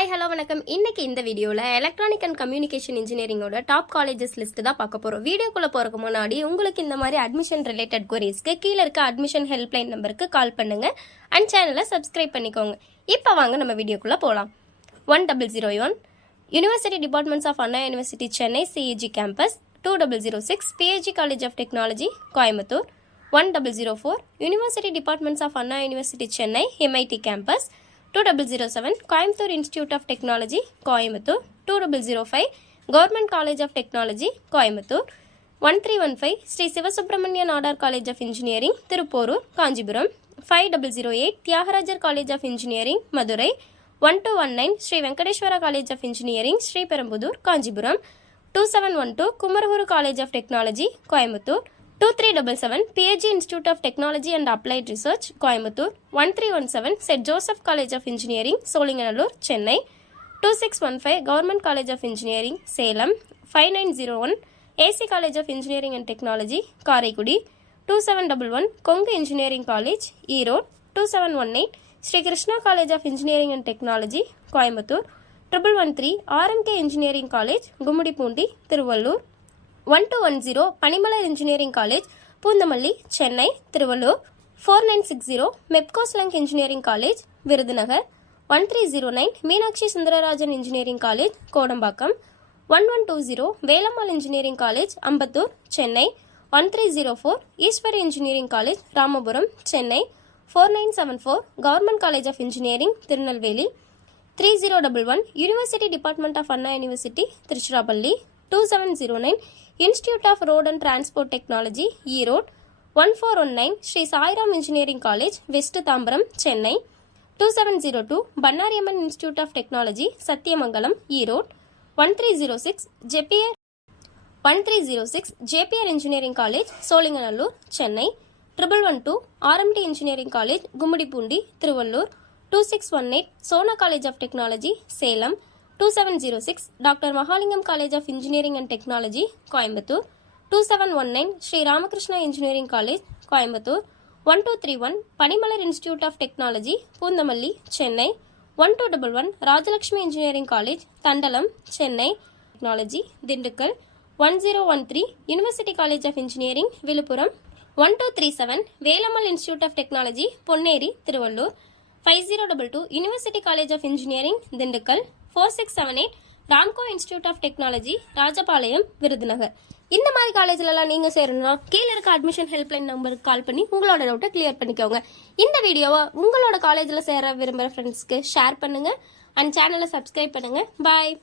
Hi hello வணக்கம். இன்னைக்கு இந்த வீடியோவில் எலக்ட்ரானிக் அண்ட் கம்யூனிகேஷன் இன்ஜினியரிங்கோட டாப் காலேஜஸ் லிஸ்ட் தான் பார்க்க போகிறோம். வீடியோக்குள்ளே போகிறதுக்கு முன்னாடி உங்களுக்கு இந்த மாதிரி அட்மிஷன் ரிலேட்டட் குவரிஸ்க்கு கீழே இருக்க அட்மிஷன் ஹெல்ப்லைன் நம்பருக்கு கால் பண்ணுங்க அண்ட் சேனலை சப்ஸ்கிரைப் பண்ணிக்கோங்க. இப்போ வாங்க நம்ம வீடியோக்குள்ளே போகலாம். 1001 university departments of Anna university Chennai CEG campus. 2006 PhD college of technology Coimbatore. 1004 university departments of Anna university Chennai MIT campus. 2007 Coimbatore institute of technology Coimbatore. 2005 government college of technology Coimbatore. 1315 Sri Sivasubramaniya Nadar college of engineering Thiruporur Kanchipuram. 5008 Thiagarajar college of engineering Madurai. 1219 Sri Venkateswara college of engineering Sriperumbudur Kanchipuram. 2712 Kumaraguru college of technology Coimbatore. 2377 PHG Institute of Technology and Applied Research Coimbatore. 1317 saint Joseph college of engineering Sholinganallur Chennai. 2615 government college of engineering Salem. 5901 AC college of engineering and technology Karaikudi. 2711 Kongu engineering college Erode. 2718 Sri Krishna college of engineering and technology Coimbatore. 1113 RMK engineering college Gummidipoondi Tiruvallur. 1210 Panimalar engineering college Poonamallee Chennai Tiruvallur. 4960 Mepco Schlenk engineering college Virudhunagar. 1309 Meenakshi Sundararajan engineering college Kodambakkam. 1120 Velammal engineering college Ambattur Chennai. 1304 Easwari engineering college Ramapuram Chennai. 4974 government college of engineering Tirunelveli. 3011 university department of Anna university Tiruchirappalli. 2709 institute of road and transport technology Erode. 1419 Sri Sairam engineering college west Tambaram Chennai. 2702 Bannariamman institute of technology Sathyamangalam Erode. 1306 JPR engineering college Sholinganallur Chennai. 1112 RMT engineering college Gummidipoondi Tiruvallur. 2618 Sona college of technology Salem. 2706 doctor Mahalingam college of engineering and technology Coimbatore. 2719 Sri Ramakrishna engineering college Coimbatore. 1231 Panimalar institute of technology Poonamallee Chennai. 1211 Rajalakshmi engineering college Thandalam Chennai technology Dindigul. 1013 university college of engineering Villupuram. 1237 Velammal institute of technology Ponneri Tiruvallur. 5022 university college of engineering Dindigul. 4678 Ramco institute of technology Rajapalayam Virudhunagar. இந்த மாதிரி காலேஜ்லலாம் நீங்கள் சேரணும்னா கீழே இருக்க admission helpline நம்பருக்கு கால் பண்ணி உங்களோட டவுட்டை clear பண்ணிக்கோங்க. இந்த வீடியோவை உங்களோட காலேஜில் சேர விரும்புகிற ஃப்ரெண்ட்ஸ்க்கு ஷேர் பண்ணுங்கள் அண்ட் சேனலை சப்ஸ்கிரைப் பண்ணுங்கள். பாய்.